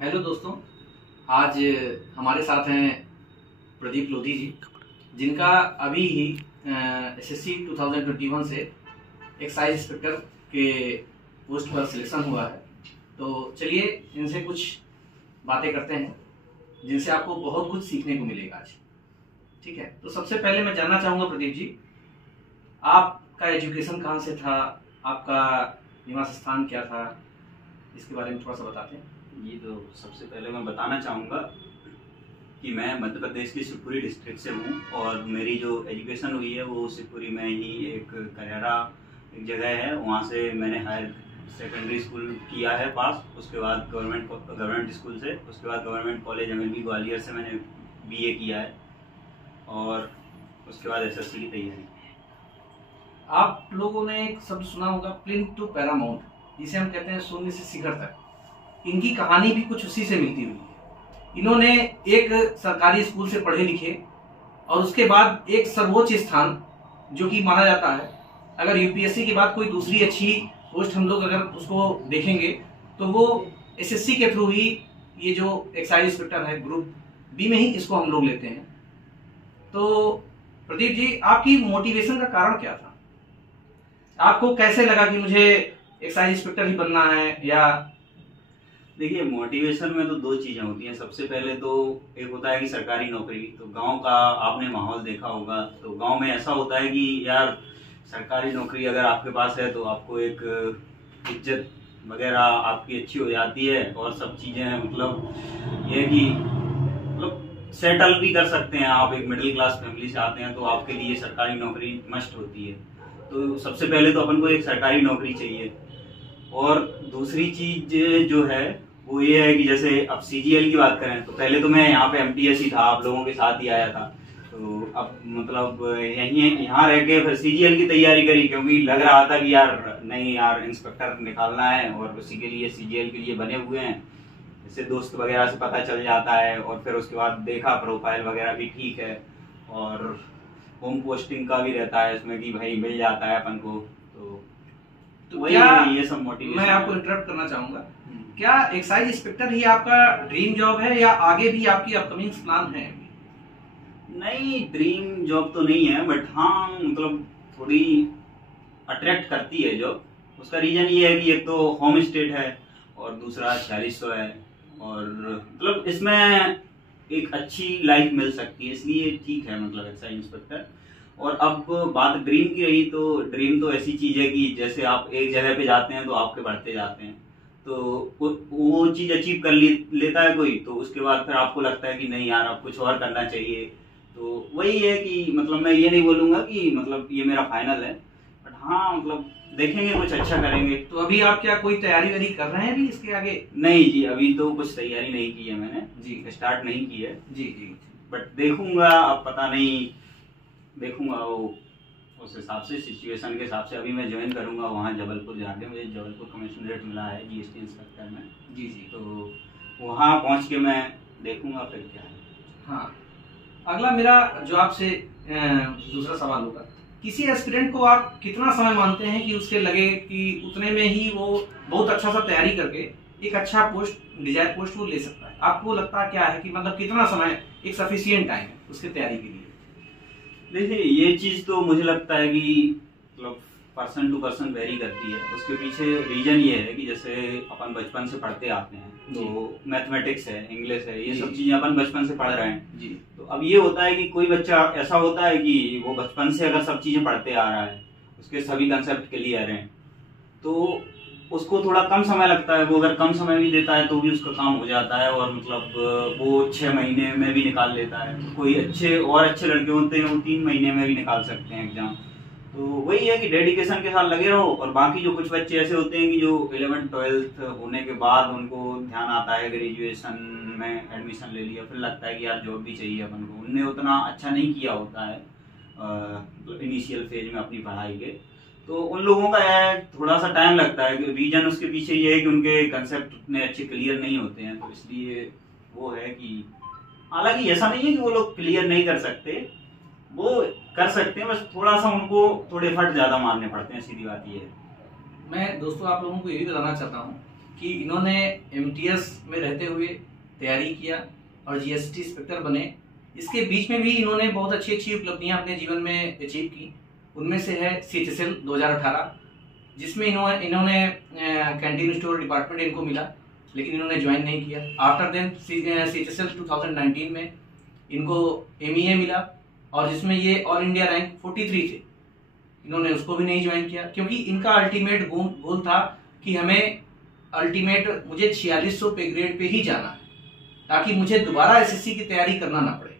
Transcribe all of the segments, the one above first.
Hello दोस्तों, आज हमारे साथ हैं प्रदीप लोधी जी, जिनका अभी ही एसएससी 2021 से एक्साइज इंस्पेक्टर के पोस्ट पर सिलेक्शन हुआ है। तो चलिए इनसे कुछ बातें करते हैं जिनसे आपको बहुत कुछ सीखने को मिलेगा आज। ठीक है, तो सबसे पहले मैं जानना चाहूँगा प्रदीप जी, आपका एजुकेशन कहाँ से था, आपका निवास स्थान क्या था, इसके बारे में थोड़ा सा बताते हैं। ये तो सबसे पहले मैं बताना चाहूँगा कि मैं मध्य प्रदेश के शिवपुरी डिस्ट्रिक्ट से हूँ और मेरी जो एजुकेशन हुई है वो शिवपुरी में ही एक करेरा एक जगह है, वहाँ से मैंने हायर सेकेंडरी स्कूल किया है पास। उसके बाद गवर्नमेंट स्कूल से, उसके बाद गवर्नमेंट कॉलेज MLB ग्वालियर से मैंने BA किया है और उसके बाद SSC की तैयारी। आप लोगों ने एक शब्द सुना होगा, प्लिंथ टू पैरामाउंट, जिसे हम कहते हैं शून्य से शिखर तक। इनकी कहानी भी कुछ उसी से मिलती हुई है। इन्होंने एक सरकारी स्कूल से पढ़े लिखे और उसके बाद एक सर्वोच्च स्थान जो कि माना जाता है, अगर यूपीएससी के बाद कोई दूसरी अच्छी पोस्ट हम लोग अगर उसको देखेंगे तो वो SSC के थ्रू ही, ये जो एक्साइज इंस्पेक्टर है ग्रुप B में ही इसको हम लोग लेते हैं। तो प्रदीप जी, आपकी मोटिवेशन का कारण क्या था? आपको कैसे लगा कि मुझे एक्साइज इंस्पेक्टर ही बनना है? या देखिए, मोटिवेशन में तो दो चीज़ें होती हैं। सबसे पहले तो एक होता है कि सरकारी नौकरी। तो गांव का आपने माहौल देखा होगा, तो गांव में ऐसा होता है कि यार सरकारी नौकरी अगर आपके पास है तो आपको एक इज्जत वगैरह आपकी अच्छी हो जाती है और सब चीज़ें मतलब ये कि मतलब सेटल भी कर सकते हैं आप। एक मिडिल क्लास फैमिली से आते हैं तो आपके लिए सरकारी नौकरी मस्ट होती है। तो सबसे पहले तो अपन को एक सरकारी नौकरी चाहिए। और दूसरी चीज जो है वो ये है कि जैसे अब CGL की बात करें तो पहले तो मैं यहाँ पे MTS ही था, आप लोगों के साथ ही आया था। तो अब मतलब यहाँ रह के फिर CGL की तैयारी करी, क्योंकि लग रहा था कि यार नहीं यार इंस्पेक्टर निकालना है और उसी के लिए CGL के लिए बने हुए हैं। इससे दोस्त वगैरह से पता चल जाता है और फिर उसके बाद देखा प्रोफाइल वगैरह भी ठीक है और होम पोस्टिंग का भी रहता है इसमें कि भाई मिल जाता है अपन को। तो क्या ये सब मोटिवेशन। मैं आपको इंटरप्ट करना चाहूंगा, क्या एक्साइज इंस्पेक्टर ही आपका ड्रीम जॉब है या आगे भी आपकी अपकमिंग प्लान है? नहीं, ड्रीम जॉब तो नहीं है, बट हाँ मतलब थोड़ी अट्रैक्ट करती है जॉब। उसका रीजन ये है कि एक तो होम स्टेट है और दूसरा 4600 है और मतलब इसमें एक अच्छी लाइफ मिल सकती है, इसलिए ठीक है मतलब एक्साइज इंस्पेक्टर। और अब बात ड्रीम की रही तो ड्रीम तो ऐसी चीज है कि जैसे आप एक जगह पे जाते हैं तो आपके बढ़ते जाते हैं, तो वो चीज अचीव कर लेता है कोई, तो उसके बाद फिर आपको लगता है कि नहीं यार अब कुछ और करना चाहिए। तो वही है कि मतलब मैं ये नहीं बोलूंगा कि मतलब ये मेरा फाइनल है, बट हाँ मतलब देखेंगे, कुछ अच्छा करेंगे। तो अभी आप क्या कोई तैयारी वारी कर रहे हैं अभी इसके आगे? नहीं जी, अभी तो कुछ तैयारी नहीं की है मैंने जी, स्टार्ट नहीं की है जी जी, बट देखूंगा, अब पता नहीं, देखूंगा वो उस हिसाब से, सिचुएशन के हिसाब से। अभी मैं ज्वाइन करूंगा वहाँ जबलपुर जाके, मुझे जबलपुर कमिश्नरेट मिला है GST इंस्पेक्टर में। जी जी, तो वहाँ पहुँच के मैं देखूंगा फिर क्या है। हाँ, अगला मेरा जो आपसे दूसरा सवाल होगा, किसी एस्पिरेंट को आप कितना समय मानते हैं कि उसके लगे कि उतने में ही वो बहुत अच्छा सा तैयारी करके एक अच्छा पोस्ट, डिजायर पोस्ट वो ले सकता है? आपको लगता क्या है कि मतलब कितना समय एक सफिशिएंट टाइम है उसके तैयारी के लिए? देखिए, ये चीज तो मुझे लगता है कि मतलब पर्सन टू पर्सन वेरी करती है। उसके पीछे रीजन ये है कि जैसे अपन बचपन से पढ़ते आते हैं तो मैथमेटिक्स है, इंग्लिश है, ये सब चीजें अपन बचपन से पढ़ रहे हैं जी। तो अब ये होता है कि कोई बच्चा ऐसा होता है कि वो बचपन से अगर सब चीजें पढ़ते आ रहा है, उसके सभी कंसेप्ट क्लियर हैं, तो उसको थोड़ा कम समय लगता है। वो अगर कम समय भी देता है तो भी उसका काम हो जाता है और मतलब वो 6 महीने में भी निकाल लेता है। कोई अच्छे लड़के होते हैं वो 3 महीने में भी निकाल सकते हैं एग्जाम। तो वही है कि डेडिकेशन के साथ लगे रहो। और बाकी जो कुछ बच्चे ऐसे होते हैं कि जो 11th 12th होने के बाद उनको ध्यान आता है, ग्रेजुएशन में एडमिशन ले लिया, फिर लगता है कि यार जॉब भी चाहिए अपन को, उनने उतना अच्छा नहीं किया होता है इनिशियल फेज में अपनी पढ़ाई के, तो उन लोगों का थोड़ा सा टाइम लगता है। रीजन उसके पीछे ये है कि उनके कंसेप्ट उतने अच्छे क्लियर नहीं होते हैं, तो इसलिए वो है कि हालांकि ऐसा नहीं है कि वो लोग क्लियर नहीं कर सकते, वो कर सकते हैं, बस थोड़ा सा उनको थोड़े एफर्ट ज्यादा मारने पड़ते हैं, सीधी बात ये है। मैं दोस्तों आप लोगों को ये भी बताना चाहता हूँ कि इन्होंने एमटीएस में रहते हुए तैयारी किया और जीएसटी इंस्पेक्टर बने। इसके बीच में भी इन्होंने बहुत अच्छी अच्छी उपलब्धियां अपने जीवन में अचीव की। उनमें से है CHSL 2018, जिसमें इन्होंने कैंटीन स्टोर डिपार्टमेंट इनको मिला, लेकिन इन्होंने ज्वाइन नहीं किया। आफ्टर देन CHSL 2019 में इनको MEA मिला, और जिसमें ये ऑल इंडिया रैंक 43 थे। इन्होंने उसको भी नहीं ज्वाइन किया, क्योंकि इनका अल्टीमेट गोल था कि मुझे 4600 पे ग्रेड पे ही जाना है, ताकि मुझे दोबारा SSC की तैयारी करना ना पड़े,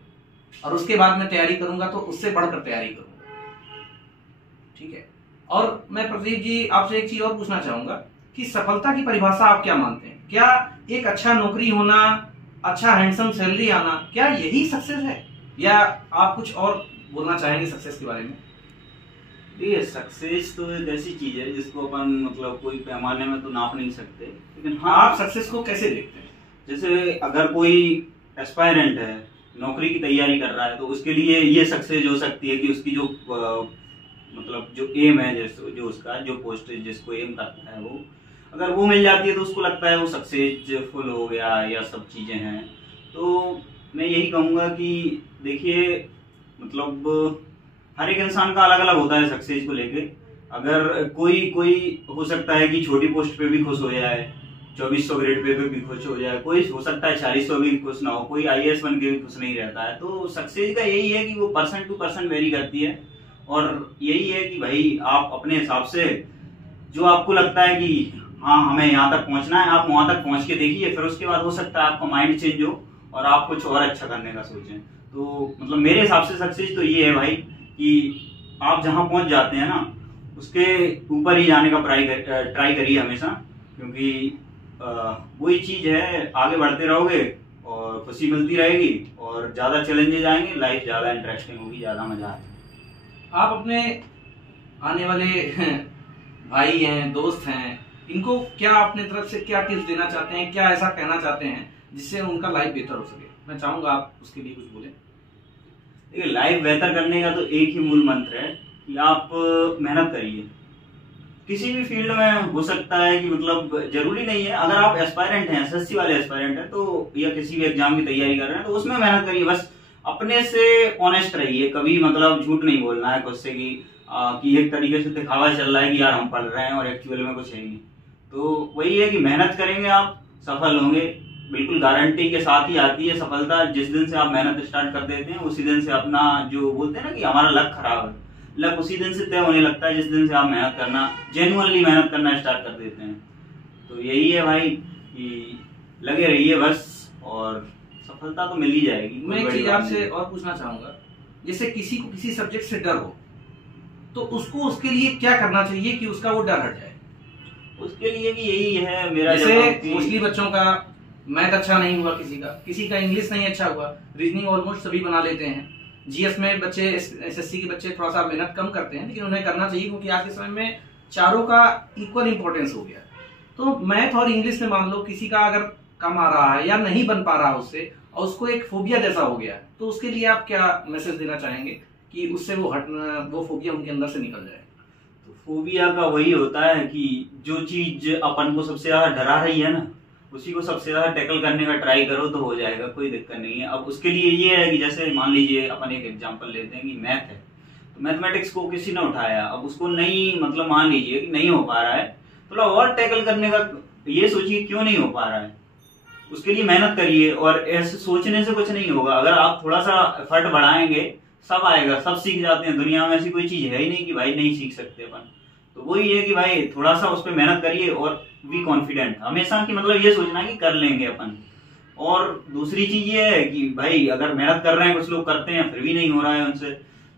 और उसके बाद मैं तैयारी करूंगा तो उससे बढ़कर तैयारी करूंगा। ठीक है। और मैं प्रदीप जी आपसे एक चीज और पूछना चाहूंगा कि सफलता की परिभाषा आप क्या मानते हैं? क्या एक अच्छा नौकरी होना, अच्छा हैंडसम सैलरी आना, क्या यही सक्सेस है, या आप कुछ और बोलना चाहेंगे सक्सेस के बारे में? देखिए, सक्सेस तो एक ऐसी चीज है जिसको अपन मतलब कोई पैमाने में तो नाप नहीं सकते, लेकिन हाँ, आप सक्सेस को कैसे देखते हैं? जैसे अगर कोई एस्पायरेंट है, नौकरी की तैयारी कर रहा है, तो उसके लिए ये सक्सेस हो सकती है कि उसकी जो मतलब जो एम है, जैसे जो उसका जो पोस्ट जिसको एम करता है, वो अगर वो मिल जाती है तो उसको लगता है वो सक्सेसफुल हो गया, या सब चीजें हैं। तो मैं यही कहूंगा कि देखिए, मतलब हर एक इंसान का अलग अलग होता है सक्सेस को लेके। अगर कोई हो सकता है कि छोटी पोस्ट पे भी खुश हो जाए, 2400 ग्रेड पे भी खुश हो जाए, कोई हो सकता है 4600 भी खुश ना हो, कोई IAS बन के भी खुश नहीं रहता है। तो सक्सेस का यही है कि वो पर्सन टू पर्सन वेरी करती है, और यही है कि भाई आप अपने हिसाब से जो आपको लगता है कि हाँ हमें यहाँ तक पहुंचना है, आप वहां तक पहुंच के देखिए, फिर उसके बाद हो सकता है आपका माइंड चेंज हो और आप कुछ और अच्छा करने का सोचें। तो मतलब मेरे हिसाब से सक्सेस तो ये है भाई कि आप जहां पहुंच जाते हैं ना, उसके ऊपर ही जाने का ट्राई करिए हमेशा, क्योंकि वही चीज है, आगे बढ़ते रहोगे और खुशी मिलती रहेगी, और ज्यादा चैलेंजेस आएंगे, लाइफ ज्यादा इंटरेस्टिंग होगी, ज्यादा मजा आएगा। आप अपने आने वाले भाई हैं, दोस्त हैं, इनको क्या अपने तरफ से क्या टिप्स देना चाहते हैं, क्या ऐसा कहना चाहते हैं जिससे उनका लाइफ बेहतर हो सके? मैं चाहूंगा आप उसके लिए कुछ बोले। देखिए, लाइफ बेहतर करने का तो एक ही मूल मंत्र है कि आप मेहनत करिए। किसी भी फील्ड में हो सकता है कि मतलब जरूरी नहीं है, अगर आप एस्पायरेंट हैं, SSC वाले एस्पायरेंट हैं, तो या किसी भी एग्जाम की तैयारी कर रहे हैं, तो उसमें मेहनत करिए। बस अपने से ऑनेस्ट रहिए, कभी मतलब झूठ नहीं बोलना है खुद से कि एक तरीके से दिखावा चल रहा है कि यार हम पढ़ रहे हैं और एक्चुअल में कुछ है नहीं। तो वही है कि मेहनत करेंगे आप सफल होंगे, बिल्कुल गारंटी के साथ ही आती है सफलता। जिस दिन से आप मेहनत स्टार्ट कर देते हैं, उसी दिन से अपना जो बोलते हैं ना कि हमारा लक खराब है, लक उसी दिन से तय होने लगता है जिस दिन से आप मेहनत करना, जेन्युइनली मेहनत करना स्टार्ट कर देते हैं। तो यही है भाई कि लगे रहिए बस, और सफलता तो मिल ही जाएगी। मैं एक चीज आपसे और पूछना चाहूंगा, जैसे किसी को किसी सब्जेक्ट से डर हो, तो उसको उसके लिए क्या करना चाहिए कि उसका वो डर हट जाए? उसके लिए भी यही है मेरा, जैसे मोस्टली बच्चों का मैथ अच्छा नहीं हुआ, किसी का इंग्लिश नहीं अच्छा हुआ, रीजनिंग ऑलमोस्ट सभी बना लेते हैं। GS में बच्चे, SSC के बच्चे थोड़ा सा मेहनत कम करते हैं, लेकिन उन्हें करना चाहिए, क्योंकि आज के समय में चारों का इक्वल इंपॉर्टेंस हो गया। तो मैथ और इंग्लिश में मान लो किसी का अगर कम आ रहा है या नहीं बन पा रहा उससे, और उसको एक फोबिया जैसा हो गया, तो उसके लिए आप क्या मैसेज देना चाहेंगे कि उससे वो फोबिया उनके अंदर से निकल जाए? तो फोबिया का वही होता है कि जो चीज अपन को सबसे ज्यादा डरा रही है ना, उसी को सबसे ज्यादा टैकल करने का ट्राई करो तो हो जाएगा, कोई दिक्कत नहीं है। अब उसके लिए ये है कि जैसे मान लीजिए अपन एक एग्जांपल लेते हैं कि मैथ है, तो मैथमेटिक्स को किसी ने उठाया, अब उसको नहीं मतलब मान लीजिए कि नहीं हो पा रहा है, थोड़ा और टैकल करने का ये सोचिए क्यों नहीं हो पा रहा है, उसके लिए मेहनत करिए। और ऐसे सोचने से कुछ नहीं होगा, अगर आप थोड़ा सा एफर्ट बढ़ाएंगे सब आएगा, सब सीख जाते हैं। दुनिया में ऐसी कोई चीज है ही नहीं कि भाई नहीं सीख सकते अपन। तो वही है कि भाई थोड़ा सा उस पर मेहनत करिए और बी कॉन्फिडेंट हमेशा, की मतलब ये सोचना कि कर लेंगे अपन। और दूसरी चीज ये है कि भाई अगर मेहनत कर रहे हैं, कुछ लोग करते हैं फिर भी नहीं हो रहा है उनसे,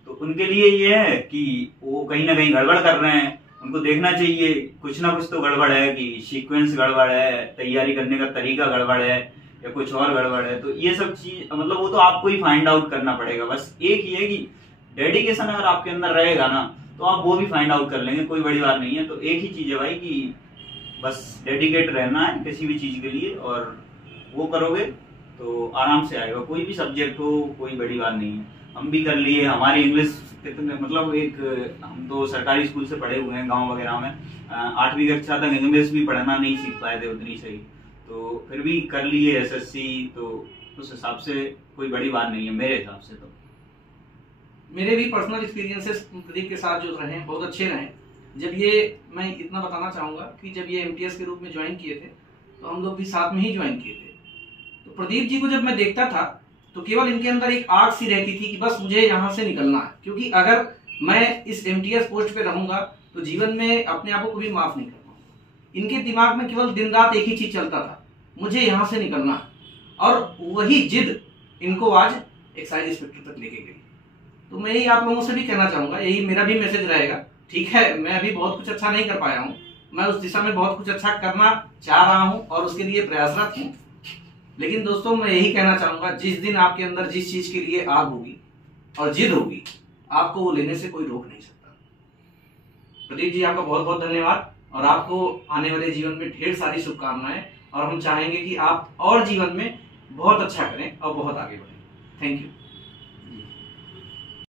तो उनके लिए ये है कि वो कहीं ना कहीं गड़बड़ कर रहे हैं, उनको देखना चाहिए कुछ ना कुछ तो गड़बड़ है, कि सीक्वेंस गड़बड़ है, तैयारी करने का तरीका गड़बड़ है, या कुछ और गड़बड़ है। तो ये सब चीज मतलब वो तो आपको ही फाइंड आउट करना पड़ेगा। बस एक ही है कि डेडिकेशन अगर आपके अंदर रहेगा ना, तो आप वो भी फाइंड आउट कर लेंगे, कोई बड़ी बात नहीं है। तो एक ही चीज है भाई कि बस डेडिकेट रहना है किसी भी चीज के लिए, और वो करोगे तो आराम से आएगा। कोई भी सब्जेक्ट हो, कोई बड़ी बात नहीं है। हम भी कर लिए। हमारी इंग्लिश कितने मतलब एक हम तो सरकारी स्कूल से पढ़े हुए हैं गांव वगैरह में, 8वीं कक्षा तक इंग्लिश भी पढ़ना नहीं सीख पाए थे उतनी सही, तो फिर भी कर लिए एसएससी। तो उस हिसाब से कोई बड़ी बात नहीं है मेरे हिसाब से। तो मेरे भी पर्सनल एक्सपीरियंसेस प्रदीप के साथ जो रहे बहुत अच्छे रहे। जब ये मैं इतना बताना चाहूंगा कि जब ये एमटीएस के रूप में ज्वाइन किए थे तो हम लोग भी साथ में ही ज्वाइन किए थे। तो प्रदीप जी को जब मैं देखता था तो केवल इनके अंदर एक आग सी रहती थी कि बस मुझे यहाँ से निकलना है, क्योंकि अगर मैं इस एमटीएस पोस्ट पे रहूंगा तो जीवन में अपने आप को कभी माफ नहीं कर पाऊंगा। इनके दिमाग में केवल दिन रात एक ही चीज चलता था, मुझे यहाँ से निकलना है, और वही जिद इनको आज एक्साइज इंस्पेक्टर तक लेके गई। तो मैं यही आप लोगों से भी कहना चाहूंगा, यही मेरा भी मैसेज रहेगा। ठीक है, मैं अभी बहुत कुछ अच्छा नहीं कर पाया हूँ, मैं उस दिशा में बहुत कुछ अच्छा करना चाह रहा हूँ और उसके लिए प्रयासरत हूँ, लेकिन दोस्तों मैं यही कहना चाहूंगा, जिस दिन आपके अंदर जिस चीज के लिए आग होगी और जिद होगी, आपको वो लेने से कोई रोक नहीं सकता। प्रदीप जी आपका बहुत बहुत धन्यवाद, और आपको आने वाले जीवन में ढेर सारी शुभकामनाएं, और हम चाहेंगे कि आप और जीवन में बहुत अच्छा करें और बहुत आगे बढ़ें। Thank you.